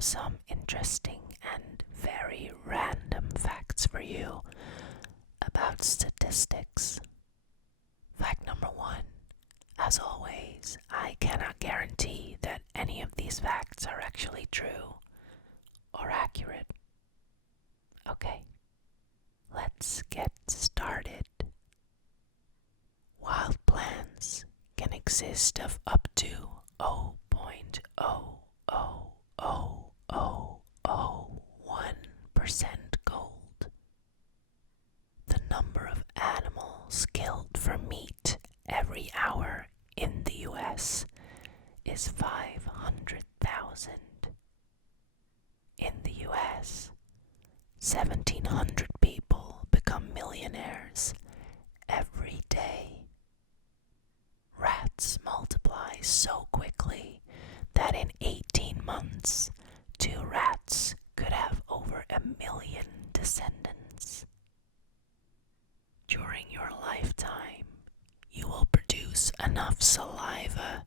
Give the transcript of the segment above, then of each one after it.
have some interesting and very random facts for you about statistics. Fact number 1. As always, I cannot guarantee that any of these facts are actually true or accurate. Okay, let's get started. Wild plants can exist of up to 0.00001% gold. The number of animals killed for meat every hour in the US is 500,000. In the US, 1,700 people become millionaires every day. Rats multiply so quickly that in 18 months, 2 rats could have over 1 million descendants. During your lifetime, you will produce enough saliva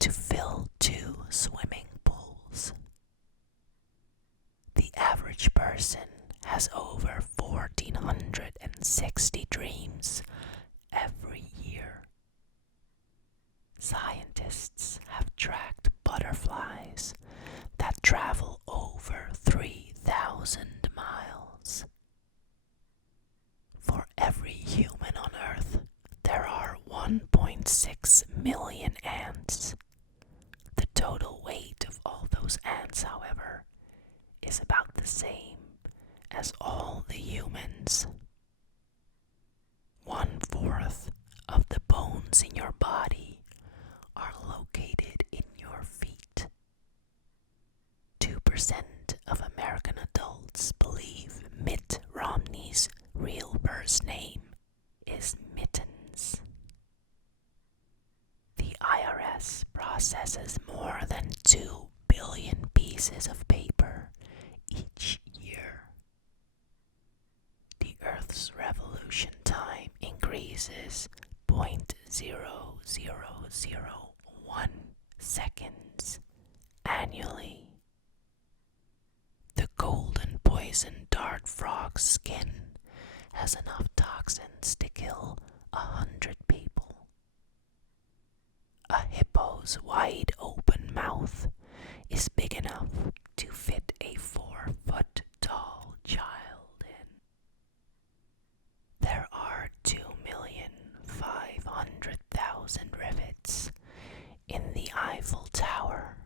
to fill 2 swimming pools. The average person has over 1,460 dreams every year. Scientists have tracked butterflies that travel over 3,000 miles. For every human on Earth, there are 1.6 million ants. The total weight of all those ants, however, is about the same as all the humans. 1/4 of the bones in your body are located in your feet. 2% of American adults believe Mitt Romney's real first name is Mittens. The IRS processes more than 2 billion pieces of paper each year. The Earth's revolution time increases 0.0001 seconds annually. The golden poison dart frog's skin has enough toxins to kill 100 people. A hippo's wide open mouth is big enough to fit a 4-foot tall child in. There are 2,500,000 rivets in the Eiffel Tower.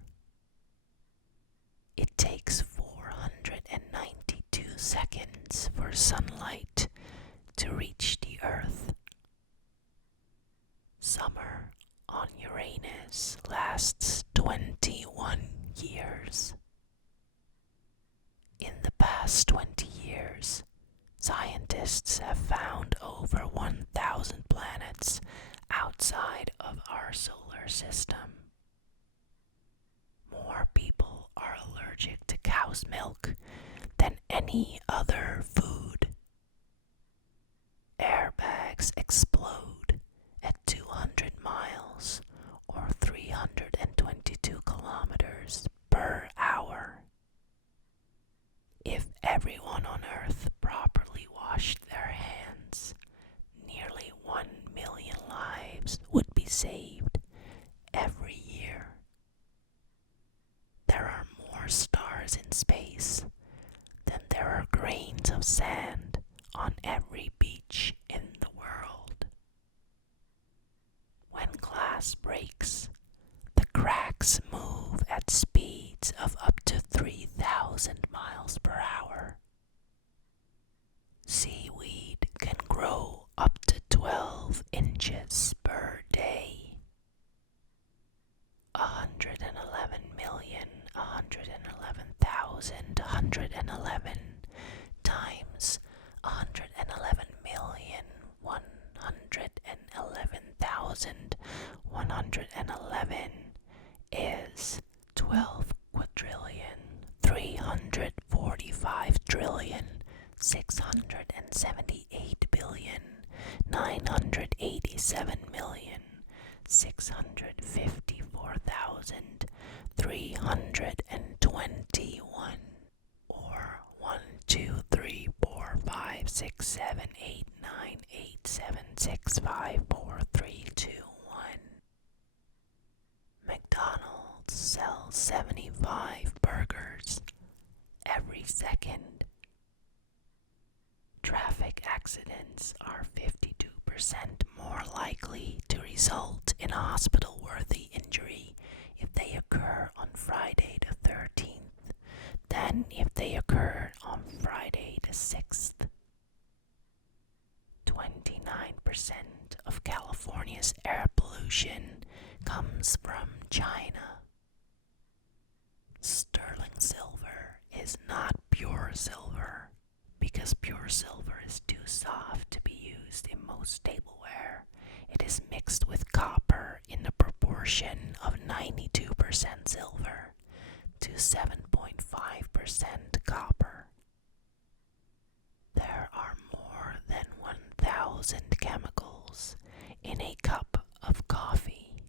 It takes 492 seconds for sunlight to reach the Earth. Summer on Uranus lasts 21 years. In the past 20 years, scientists have found over 1,000 planets outside of our solar system. More people are allergic to cow's milk than any other food. Airbags explode at 200 miles or 322 kilometers per hour. If everyone on Earth properly washed their hands, nearly 1 million lives would be saved every year. There are more stars in space than there are grains of sand on every beach in the world. When glass breaks, the cracks move at speeds of up to 3,000 miles per hour. Seaweed can grow up to 12 inches per day. 111,111,111 times 111,111,111 is 12 quadrillion 345 trillion 678 billion 987,654,321 75 burgers every second. Traffic accidents are 52% more likely to result in a hospital-worthy injury if they occur on Friday the 13th than if they occur on Friday the 6th. 29% of California's air pollution comes from China. Sterling silver is not pure silver because pure silver is too soft to be used in most tableware. It is mixed with copper in the proportion of 92% silver to 7.5% copper. There are more than 1,000 chemicals in a cup of coffee.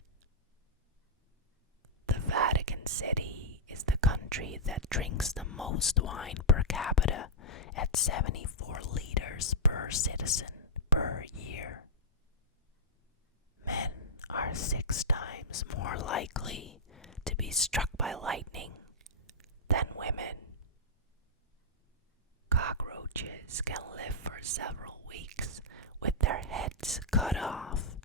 The Vatican City is the country that drinks the most wine per capita at 74 liters per citizen per year. Men are 6 times more likely to be struck by lightning than women. Cockroaches can live for several weeks with their heads cut off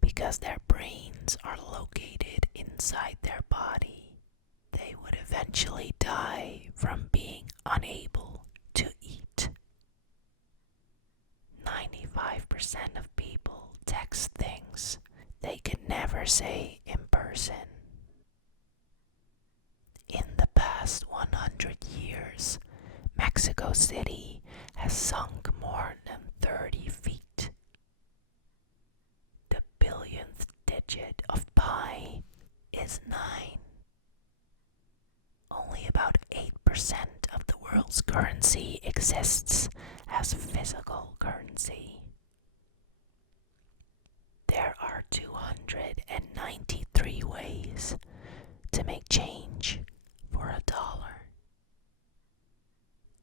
because their brains are located inside their body. They would eventually die from being unable to eat. 95% of people text things they could never say in person. In the past 100 years, Mexico City has sunk more than 30 feet. The billionth digit of pi is 9. Only about 8% of the world's currency exists as physical currency. There are 293 ways to make change for $1.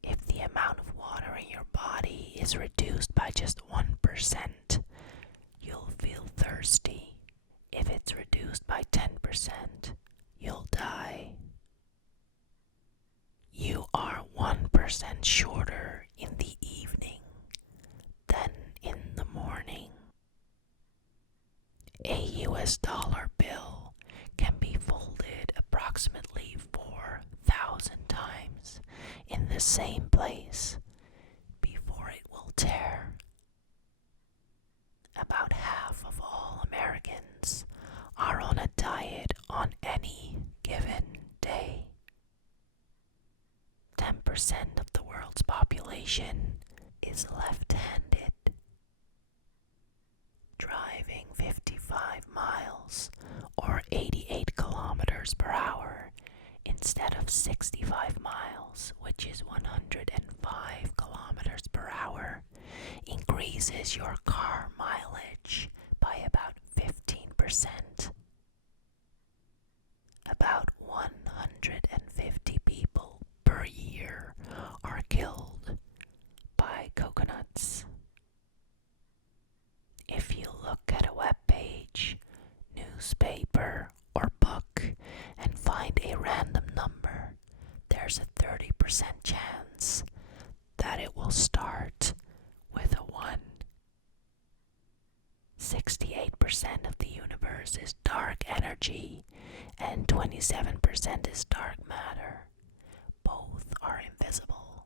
If the amount of water in your body is reduced by just 1%, you'll feel thirsty. If it's reduced by 10%, you'll die. You are 1% shorter in the evening than in the morning. A US dollar bill can be folded approximately 4,000 times in the same place before it will tear. About half of all Americans are on a diet on any given day. 10% of the world's population is left-handed. Driving 55 miles or 88 kilometers per hour instead of 65 miles, which is 105 kilometers per hour, increases your car mileage by about 15%. About 150 people per year are killed by coconuts. If you look at a web page, newspaper, or book and find a random number, there's a 30% chance that it will start with a 1. 68% of the universe is dark energy and 27% is dark matter. Both are invisible,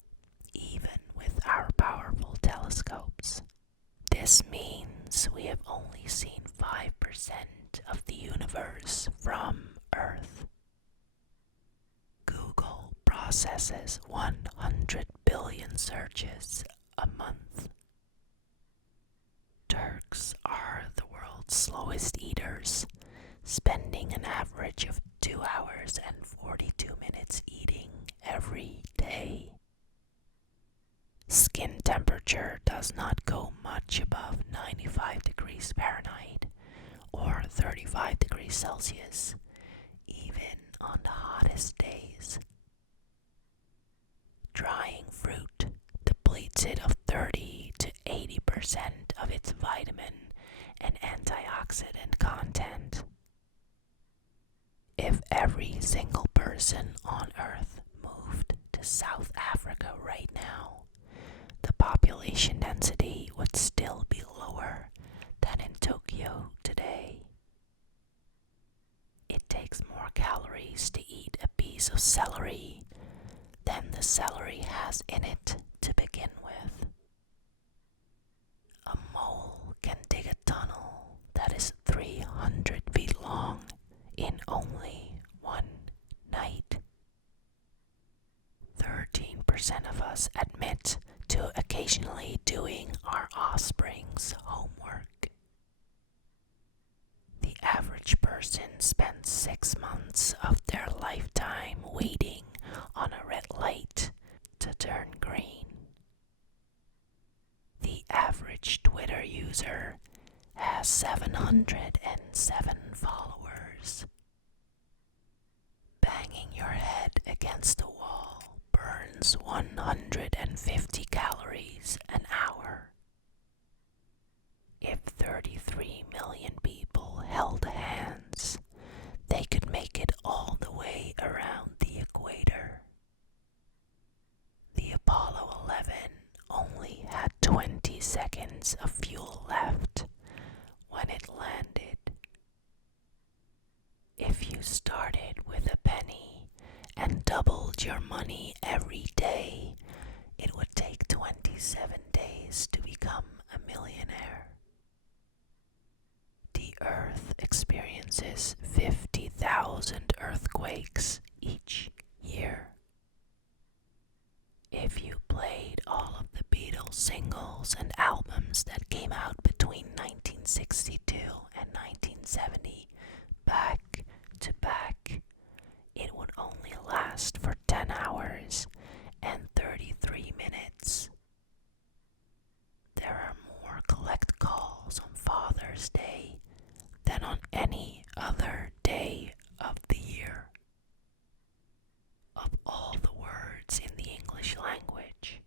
even with our powerful telescopes. This means we have only seen 5% of the universe from Earth. Google processes 100 billion searches a month. Turks are the world's slowest eaters, spending an average of 2 hours and 42 minutes eating every day. Skin temperature does not go much above 95 degrees Fahrenheit or 35 degrees Celsius, even on the hottest days. Drying fruit depletes it of 30 to 80% of its vitamin and antioxidant content. If every single person on Earth moved to South Africa right now, the population density would still be lower than in Tokyo today. It takes more calories to eat a piece of celery than the celery has in it to begin with. A mole can dig a tunnel that is 300 feet long in only one night. 13% of us admit to occasionally doing our offspring's homework. The average person spends 6 months of their lifetime waiting on a red light to turn green. The average Twitter user has 707 followers. Banging your head against the wall burns 150 calories an hour. If 33 million people held hands, they could make it all the way around the equator. The Apollo 11 only had 20 seconds of fuel left when it landed. If you started with a penny and doubled your money every day, it would take 27 days to become a millionaire. The Earth experiences 50,000 earthquakes each year. If you played all of the Beatles singles and albums that came out between 1962 and 1970 back to back, it would only last for 10 hours and 33 minutes. There are more collect calls on Father's Day than on any other day of the year. Of all the words in the English language,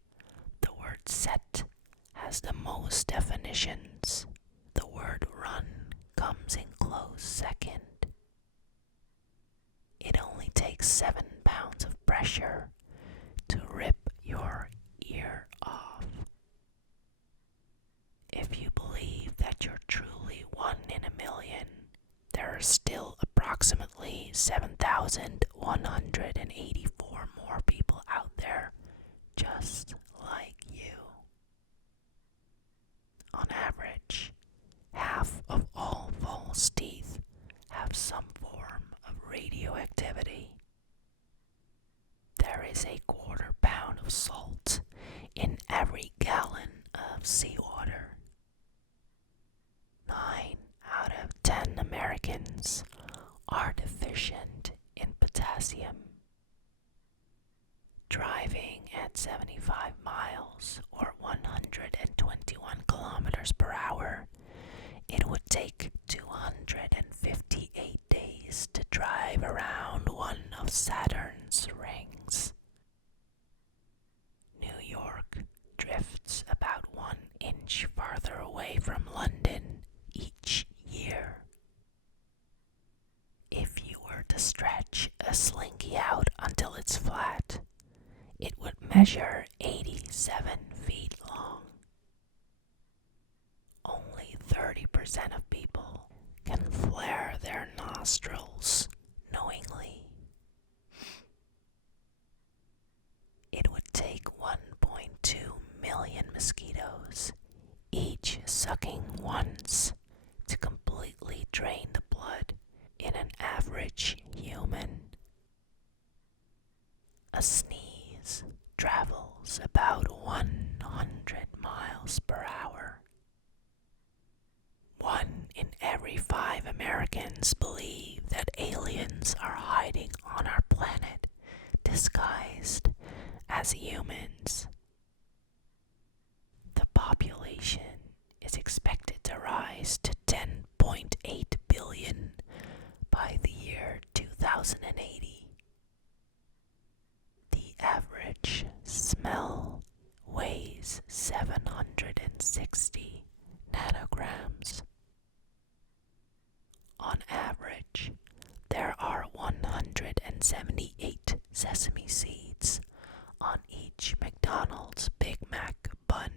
the word set has the most definitions. The word run comes in close second. It only takes 7 pounds of pressure to rip your ear off. If you believe that you're truly one in a million, there are still approximately 7,184 more people out there just like you. On average, half of all false teeth have some form of radioactivity. There is a 1/4 pound of salt in every gallon of seawater. 9 out of 10 Americans are deficient in potassium. Driving at 75 miles or 121 kilometers per hour, it would take 258 days to drive around one of Saturn's rings. New York drifts about 1 inch farther away from London each year. If you were to stretch a slinky out until it's flat, it would measure 87 feet long. Only 30% of people can flare their nostrils knowingly. It would take 1.2 million mosquitoes, each sucking once, to completely drain the blood in an average human. A sneeze travels about 100 miles per hour. 1 in every 5 Americans believe that aliens are hiding on our planet, disguised as humans. The population is expected to rise to 10.8 billion by the year 2080. The average smell weighs 760 nanograms. On average, there are 100 78 sesame seeds on each McDonald's Big Mac bun.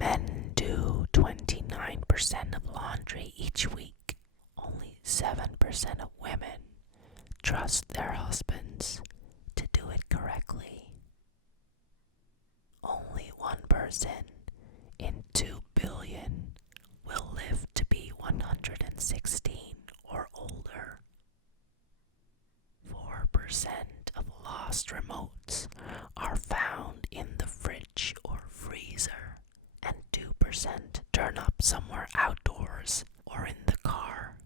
Men do 29% of laundry each week. Only 7% of women trust their husbands to do it correctly. Only 1 person in 2 billion will live to be 116 or older. 4% of lost remotes are found in the fridge or freezer, and 2% turn up somewhere outdoors or in the car.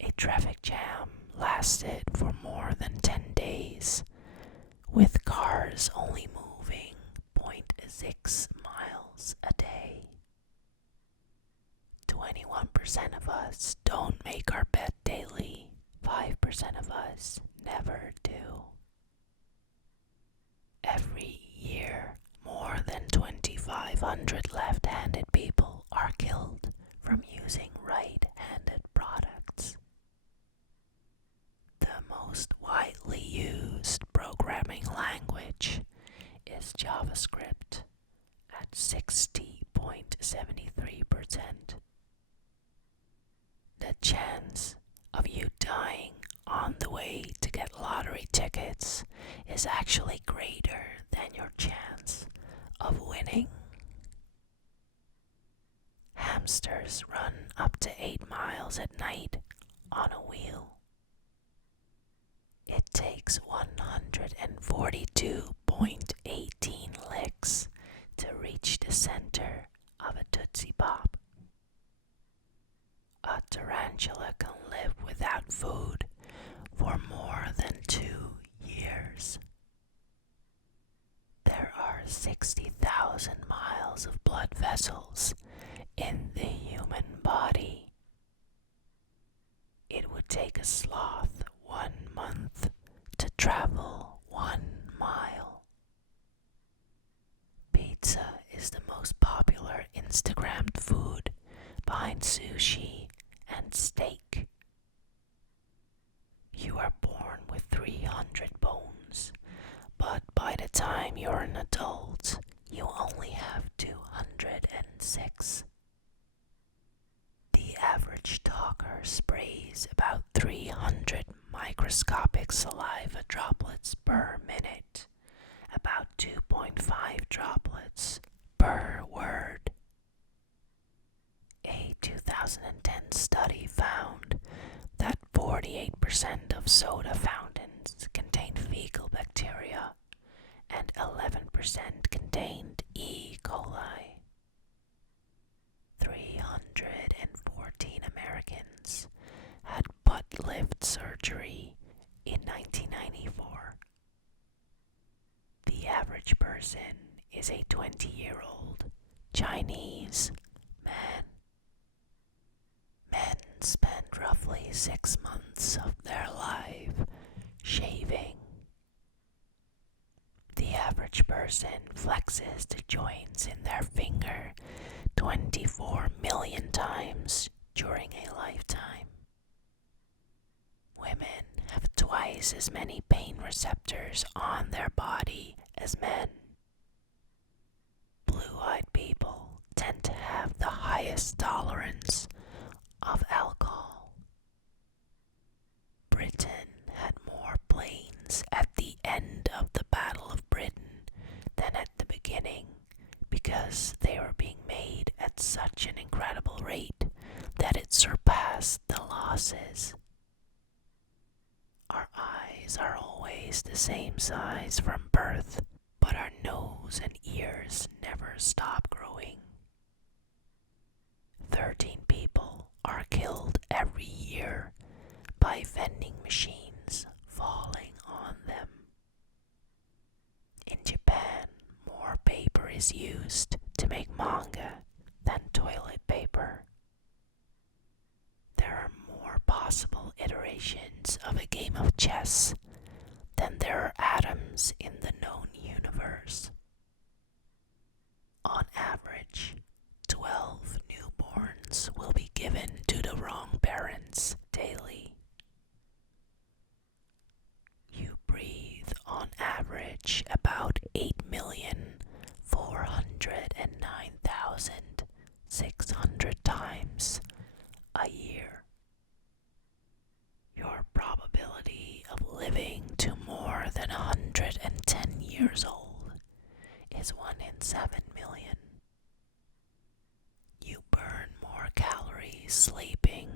A traffic jam lasted for more than 10 days, with cars only moving 0.6 miles a day. 21% of us don't make our bed daily. 5% of us never do. Every year, more than 2,500 left-handed people are killed from using right-handed products. The most widely used programming language is JavaScript at 60.73%. The chance of you dying on the way to get lottery tickets is actually greater than your chance of winning. Hamsters run up to 8 miles at night on a wheel. It takes 142.18 licks to reach the center of a Tootsie Pop. A tarantula can live without food for more than 2 years. There are 60,000 miles of blood vessels in the human body. It would take a sloth 1 month to travel 1 mile. Pizza is the most popular Instagrammed food behind sushi and steak. You are born with 300 bones, but by the time you're an adult, you only have 206. The average talker sprays about 300 microscopic saliva droplets per minute, about 2.5 droplets per word. A 2010 study found that 48% of soda fountains contained fecal bacteria and 11% contained E. coli. 314 Americans had butt lift surgery in 1994. The average person is a 20-year-old Chinese man. Men spend roughly 6 months of their life shaving. The average person flexes the joints in their finger 24 million times during a lifetime. Women have twice as many pain receptors on their body as men. Blue-eyed people tend to have the highest tolerance of alcohol. Britain had more planes at the end of the Battle of Britain than at the beginning, because they were being made at such an incredible rate that it surpassed the losses. Our eyes are always the same size from birth, but our nose and ears never stop growing. 13 people are killed every year by vending machines falling on them. In Japan, more paper is used to make manga than toilet paper. There are more possible iterations of a game of chess than there are atoms in the known universe. On average, 12 newborns will be given to the wrong parents daily. average about 8,409,600 times a year. Your probability of living to more than 110 years old is 1 in 7 million. You burn more calories sleeping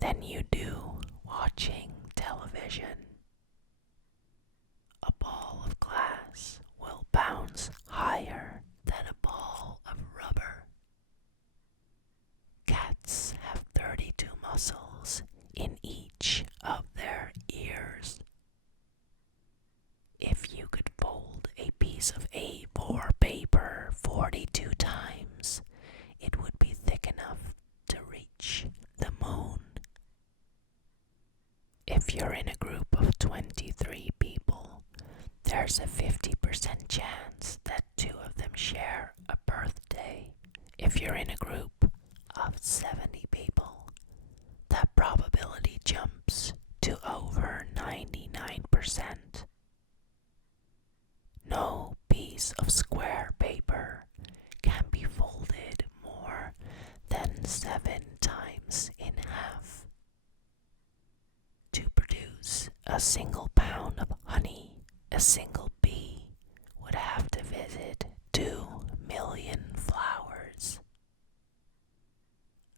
than you do watching television. A ball of glass will bounce higher than a ball of rubber. Cats have 32 muscles in each of their ears. If you could fold a piece of A4 paper 42 times, it would be thick enough to reach the moon. If you're in a group of 23 people, there's a 50% chance that 2 of them share a birthday. If you're in a group of 70 people, that probability jumps to over 99%. No piece of square paper can be folded more than 7 times in half. To produce a single pound of honey, a single bee would have to visit 2 million flowers.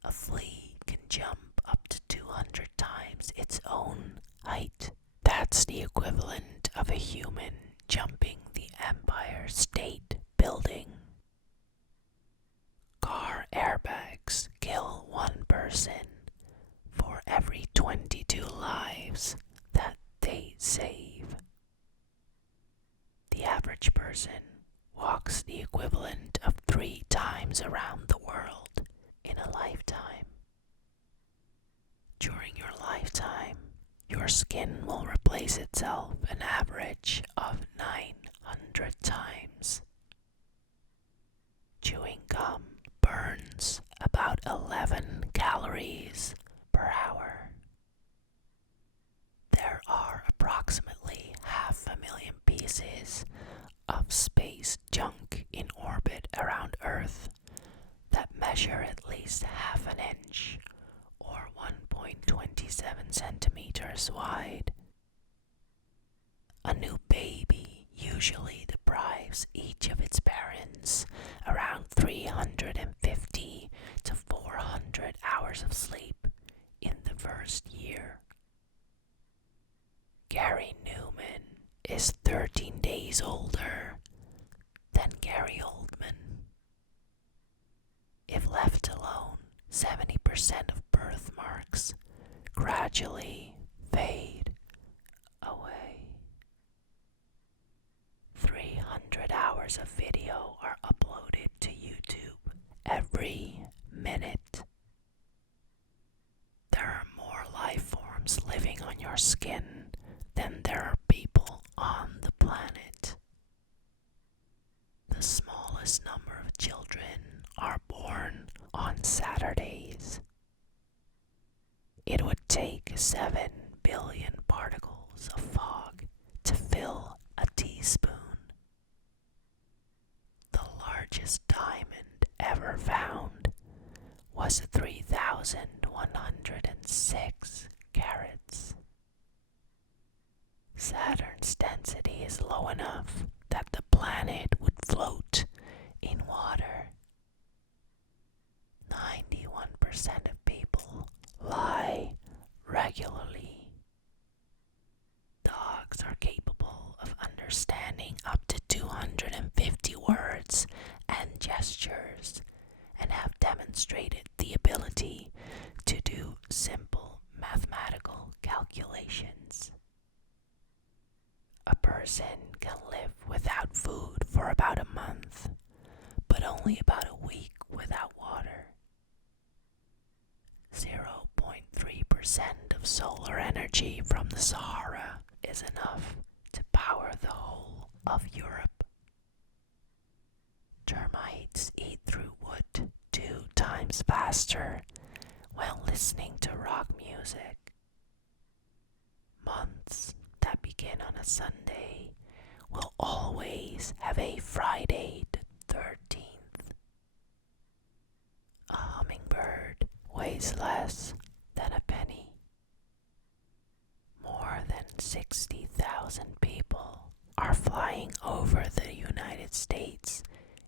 A flea can jump up to 200 times its own height. That's the equivalent of a human jumping the Empire State Building. Car airbags kill 1 person for every 22 lives that they save. The average person walks the equivalent of 3 times around the world in a lifetime. During your lifetime, your skin will replace itself an average of 900 times. Chewing gum burns about 11 calories per hour. There are approximately 500,000 pieces of space junk in orbit around Earth that measure at least half an inch or 1.27 centimeters wide. A new baby usually deprives each of its parents around 350 to 400 hours of sleep in the first year. Gary Newman is 13 days older than Gary Oldman. If left alone, 70% of birthmarks gradually fade away. 300 hours of video are uploaded to YouTube every minute. There are more life forms living on your skin than there are people on the planet. The smallest number of children are born on Saturdays. It would take 7 billion particles of fog to fill a teaspoon. The largest diamond ever found was 3,106 carats. Saturn's density is low enough that the planet would float in water. 91% of people lie regularly. Dogs are capable of understanding up to 250 words and gestures and have demonstrated the ability to do simple mathematical calculations. A person can live without food for about a month, but only about a week without water. 0.3% of solar energy from the Sahara is enough to power the whole of Europe. Termites eat through wood 2 times faster while listening to rock music. Months that begin on a Sunday will always have a Friday the 13th. A hummingbird weighs less than a penny. More than 60,000 people are flying over the United States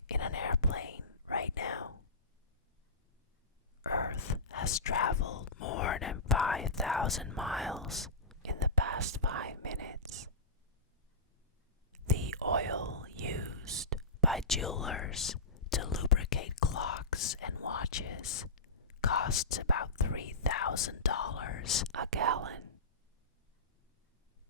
in an airplane right now. Earth has traveled more than 5,000 miles in the past 5 minutes. The oil used by jewelers to lubricate clocks and watches costs about $3,000 a gallon.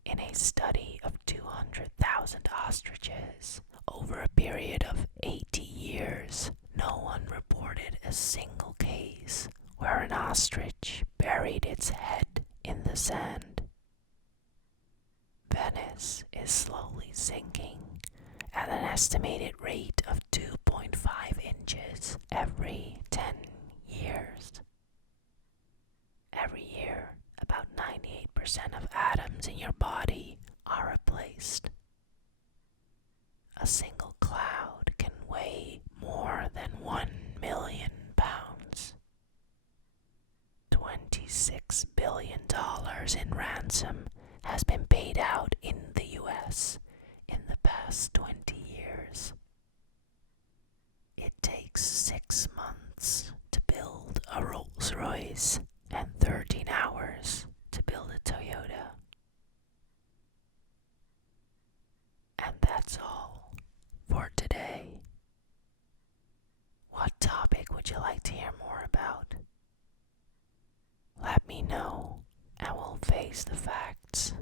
In a study of 200,000 ostriches over a period of 80 years, no one reported a single case where an ostrich buried its head in the sand. Venice is slowly sinking at an estimated rate of 2.5 inches every 10 years. Every year, about 98% of atoms in your body are replaced. A single cloud can weigh more than 1 million pounds. $26 billion in ransom has been paid out in the US in the past 20 years. It takes 6 months to build a Rolls-Royce and 13 hours to build a Toyota. And that's all for today. What topic would you like to hear more about? Let me know and we'll face the facts.